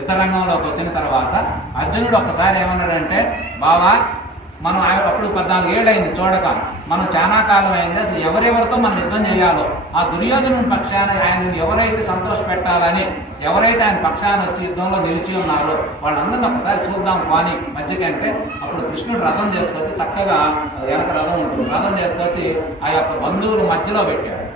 యుద్ధరంగంలోకి వచ్చిన తర్వాత అర్జునుడు ఒక్కసారి ఏమన్నాడంటే బావా మనం ఆయన అప్పుడు పద్నాలుగు ఏళ్ళు అయింది చూడక మనం చాలా కాలం అయింది అసలు ఎవరెవరితో మనం యుద్ధం చేయాలో ఆ దుర్యోధను పక్షాన ఆయన ఎవరైతే సంతోష పెట్టాలని ఎవరైతే ఆయన పక్షాన వచ్చి యుద్ధంలో నిలిచి ఉన్నారో వాళ్ళందరిని ఒకసారి చూద్దాం కానీ మధ్యకంటే అప్పుడు కృష్ణుడు రథం చేసుకొచ్చి చక్కగా వెనక రథం ఉంటుంది రథం చేసుకొచ్చి ఆ యొక్క బంధువులు మధ్యలో పెట్టాడు.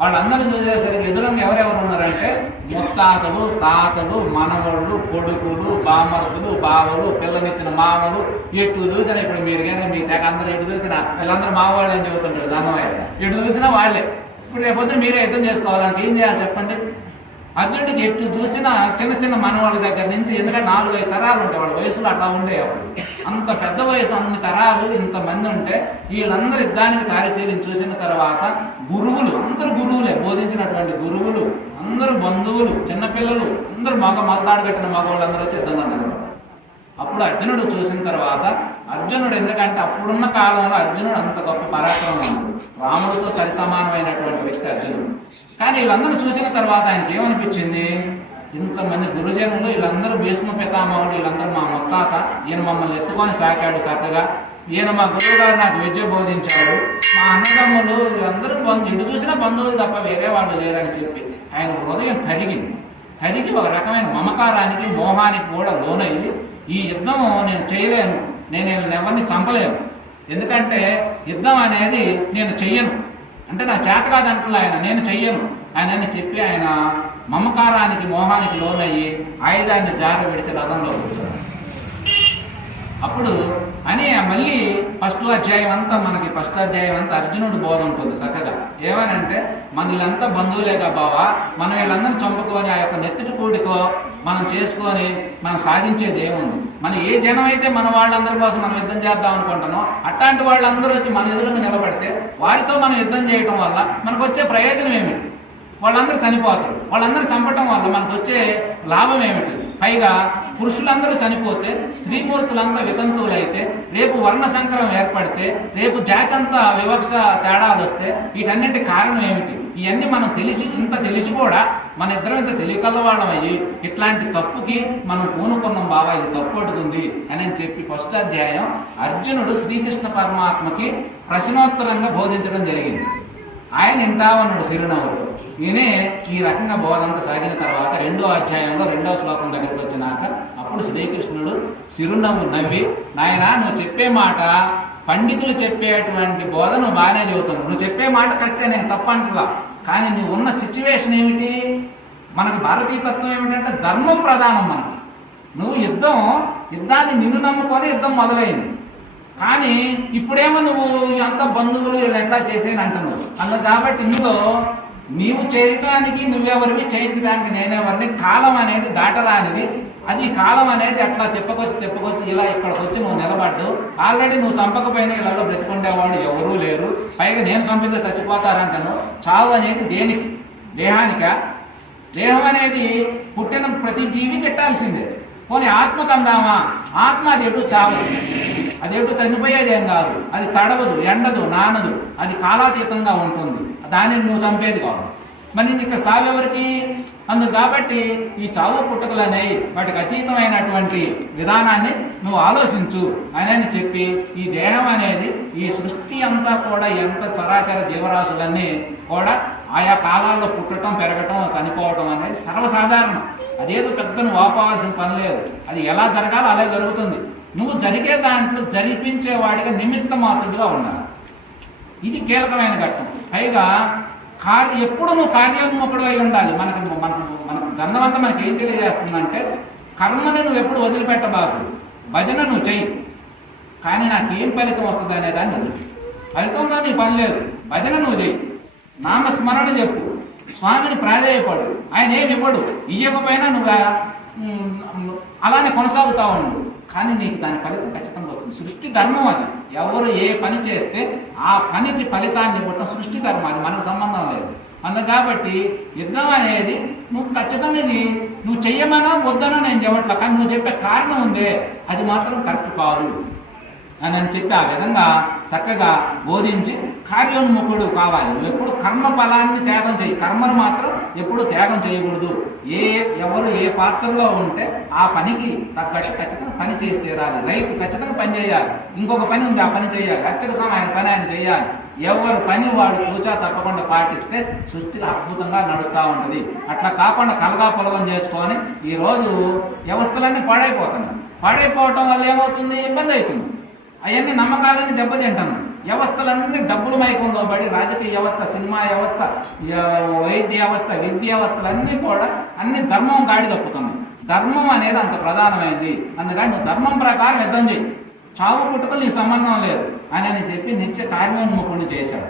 వాళ్ళందరూ చూసేసరికి ఎదురంగా ఎవరెవరు ఉన్నారంటే ముత్తాతలు తాతలు మనవళ్ళు కొడుకులు బామరుతులు బావలు పిల్లనిచ్చిన మామలు. ఎటు చూసినా ఇప్పుడు మీరు కానీ మీ తెగ అందరూ ఎటు చూసినా వీళ్ళందరూ మావాళ్ళు అని చెబుతుంటారు దానమయ్య ఎటు చూసినా వాళ్ళే. ఇప్పుడు రేపొద్దు మీరే యుద్ధం చేసుకోవాలంటే ఏం చేయాలి చెప్పండి? అర్జునుడికి ఎటు చూసినా చిన్న చిన్న మనవాళ్ళ దగ్గర నుంచి ఎందుకంటే నాలుగు ఐదు తరాలు ఉంటాయి వాళ్ళ వయసులో అట్లా ఉండేవాళ్ళు. అంత పెద్ద వయసు అన్ని తరాలు ఇంతమంది ఉంటే వీళ్ళందరూ యుద్ధానికి కార్యశీలిని చూసిన తర్వాత గురువులు అందరు గురువులే బోధించినటువంటి గురువులు అందరూ బంధువులు చిన్నపిల్లలు అందరూ మగ మగతాడు కట్టిన మగవాళ్ళందరూ వచ్చి యుద్ధం అన్నారు అప్పుడు అర్జునుడు చూసిన తర్వాత అర్జునుడు ఎందుకంటే అప్పుడున్న కాలంలో అర్జునుడు అంత గొప్ప పరాక్రమం రాముడితో సరి సమానమైనటువంటి వ్యక్తి అర్జునుడు. కానీ వీళ్ళందరూ చూసిన తర్వాత ఆయనకి ఏమనిపించింది? ఇంతమంది గురుజనులు వీళ్ళందరూ భీష్మ పితామహుడు వీళ్ళందరూ మా మొత్తాత ఈయన మమ్మల్ని ఎత్తుకొని సాకాడు చక్కగా. ఈయన మా గురువుగారు నాకు విద్య బోధించాడు. మా అన్నదమ్ములు వీళ్ళందరూ బంధు ఇటు చూసినా బంధువులు తప్ప వేరే వాళ్ళు లేరని చెప్పి ఆయన హృదయం కరిగింది. కరిగి ఒక రకమైన మమకారానికి మోహానికి కూడా లోనయ్యి ఈ యుద్ధం నేను చేయలేను. నేను వీళ్ళని ఎవరిని చంపలేను. ఎందుకంటే యుద్ధం అనేది నేను చెయ్యను. అంటే నా చేత కాదంటున్నా ఆయన. నేను చెయ్యను. ఆయన చెప్పి ఆయన మమకారానికి మోహానికి లోనయ్యి ఆయుధాన్ని జారు విడిచి రథంలో కూర్చోడు అప్పుడు అని మళ్ళీ ఫస్ట్ అధ్యాయం అంతా మనకి ఫస్ట్ అధ్యాయం అంతా అర్జునుడు బోధ ఉంటుంది చక్కగా. ఏమనంటే మన వీళ్ళంతా బంధువులేగా బావా మనం వీళ్ళందరినీ చంపుకొని ఆ యొక్క నెత్తిటి కూడితో మనం చేసుకొని మనం సాధించేది ఏముంది? మన ఏ జనం అయితే మన వాళ్ళందరి కోసం మనం యుద్ధం చేద్దాం అనుకుంటామో అట్లాంటి వాళ్ళందరూ వచ్చి మన ఎదురుగా నిలబడితే వారితో మనం యుద్ధం చేయటం వల్ల మనకు వచ్చే ప్రయోజనం ఏమిటి? వాళ్ళందరూ చనిపోతారు. వాళ్ళందరూ చంపటం వల్ల మనకు వచ్చే లాభం ఏమిటి? పైగా పురుషులందరూ చనిపోతే స్త్రీమూర్తులంతా వితంతువులైతే రేపు వర్ణ సంకరం ఏర్పడితే రేపు జాతి అంతా వివక్ష తేడాలు వస్తే వీటన్నిటి కారణం ఏమిటి? ఇవన్నీ మనం తెలిసి ఇంత తెలిసి కూడా మన ఇద్దరం ఇంత తెలియకల్లవాళ్ళం అయ్యి ఇట్లాంటి తప్పుకి మనం పూనుకున్నాం బాబా ఇది తప్పు అడుగుంది అని అని చెప్పి ఫస్ట్ అధ్యాయం అర్జునుడు శ్రీకృష్ణ పరమాత్మకి ప్రశ్నోత్తరంగా బోధించడం జరిగింది. ఆయన ఇంటావన్నాడు చిరునవ్వుతో నేనే ఈ రకంగా బోధంత సాగిన తర్వాత రెండో అధ్యాయంలో రెండో శ్లోకం దగ్గరికి వచ్చినాక అప్పుడు శ్రీకృష్ణుడు చిరునవ్వు నవ్వి నాయనా నువ్వు చెప్పే మాట పండితులు చెప్పేటువంటి బోధ నువ్వు బాగానే చదువుతున్నావు. నువ్వు చెప్పే మాట కరెక్టే నేను తప్పంటున్నా కానీ నువ్వు ఉన్న సిచ్యువేషన్ ఏమిటి? మనకు భారతీయ తత్వం ఏమిటంటే ధర్మం ప్రధానం మనకి. నువ్వు యుద్ధం యుద్ధాన్ని నిన్ను నమ్ముకొని యుద్ధం మొదలైంది. కానీ ఇప్పుడేమో నువ్వు అంత బంధువులు వీళ్ళు ఎట్లా చేసేయని అంటున్నావు. అన్న కాబట్టి ఇందులో నీవు చేయటానికి నువ్వెవరివి చేయించడానికి నేనెవరిని కాలం అనేది దాటరానిది. అది కాలం అనేది అట్లా తిప్పకొచ్చి తిప్పకొచ్చి ఇలా ఇక్కడికి వచ్చి నువ్వు నిలబడ్డు. ఆల్రెడీ నువ్వు చంపకపోయినా ఇళ్ళలో బ్రతికుండేవాడు ఎవరూ లేరు. పైగా నేను చంపితే చచ్చిపోతారంటాను. చావు అనేది దేనికి? దేహానిక? దేహం అనేది పుట్టిన ప్రతి జీవి తిట్టాల్సిందే. పోనీ ఆత్మకు అందామా ఆత్మ అది ఎటు చావు అది ఎటు చనిపోయేది ఏం కాదు. అది తడవదు ఎండదు నానదు. అది కాలాతీతంగా ఉంటుంది. దానిని నువ్వు చంపేది కాదు. మరి ఇక్కడ సావెవరికి? అందు కాబట్టి ఈ చావు పుట్టుకలు అనేవి వాటికి అతీతమైనటువంటి విధానాన్ని నువ్వు ఆలోచించు. అని చెప్పి ఈ దేహం అనేది ఈ సృష్టి అంతా కూడా ఎంత చరాచర జీవరాశులన్నీ కూడా ఆయా కాలాల్లో పుట్టడం పెరగటం చనిపోవటం అనేది సర్వసాధారణం. అదేదో పెద్దను నువ్వు ఆపవలసిన పని లేదు. అది ఎలా జరగాలో అలా జరుగుతుంది. నువ్వు జరిగే దాంట్లో జరిపించేవాడిగా నిమిత్త మాత్రుడుగా ఉండాలి ఇది కీలకమైన ఘట్టం. పైగా కార్య ఎప్పుడు నువ్వు కార్యోన్ముఖుడు అయి ఉండాలి. మనకు మనకు మన గంధం మనకి ఏం తెలియజేస్తుందంటే కర్మని నువ్వు ఎప్పుడు వదిలిపెట్టబాకు. భజన నువ్వు చెయ్యి. కానీ నాకు ఏం ఫలితం వస్తుంది అనే దాన్ని వదిలి. ఫలితంతో నీ పని లేదు. భజన నువ్వు చెయ్యి. నామస్మరణ చెప్పు. స్వామిని ప్రాధేయపడు. ఆయన ఏమి ఇవ్వడు. ఇవ్వకపోయినా నువ్వు అలానే కొనసాగుతా ఉండు. కానీ నీకు దాని ఫలితం ఖచ్చితంగా వస్తుంది. సృష్టి ధర్మం అది. ఎవరు ఏ పని చేస్తే ఆ పనికి ఫలితాన్ని ఇవ్వటం సృష్టి ధర్మం అది. మనకు సంబంధం లేదు. అందు కాబట్టి యుద్ధం అనేది నువ్వు ఖచ్చితంగా ఇది నువ్వు చెయ్యమనో వద్దనో నేను చెప్పట్లా. కానీ నువ్వు చెప్పే కారణం ఉందే. అది మాత్రం కరెక్ట్ కాదు. అని అని చెప్పి ఆ విధంగా చక్కగా బోధించి కార్యోన్ముఖుడు కావాలి. నువ్వు ఎప్పుడు కర్మ ఫలాన్ని త్యాగం చేయి. కర్మను మాత్రం ఎప్పుడు త్యాగం చేయకూడదు. ఏ ఎవరు ఏ పాత్రలో ఉంటే ఆ పనికి తగ్గట్టు ఖచ్చితంగా పని చేసి తీరాలి. రైతు ఖచ్చితంగా పని చేయాలి. ఇంకొక పని ఉంది ఆ పని చేయాలి. అత్యవసరం ఆయన పని ఆయన చేయాలి. ఎవరు పని వాడు కూచా తప్పకుండా పాటిస్తే సృష్టి అద్భుతంగా నడుస్తూ ఉంటుంది. అట్లా కాకుండా కలగా పొలగం చేసుకొని ఈ రోజు వ్యవస్థలన్నీ పాడైపోతున్నాయి. పాడైపోవటం వల్ల ఏమవుతుంది? ఇబ్బంది అవుతుంది. అవన్నీ నమ్మకాలన్నీ దెబ్బతింటుంది వ్యవస్థలన్నీ డబ్బులు మైకంలో పడి రాజకీయ వ్యవస్థ సినిమా వ్యవస్థ వైద్య వ్యవస్థ విద్య వ్యవస్థలన్నీ కూడా అన్ని ధర్మం గాడి తప్పుతుంది. ధర్మం అనేది అంత ప్రధానమైంది. అందుకని నువ్వు ధర్మం ప్రకారం యుద్ధం చేయి చావు పుట్టుకలు నీ సంబంధం లేదు. అని అని చెప్పి నిత్య కార్యోన్ముఖుని చేశాడు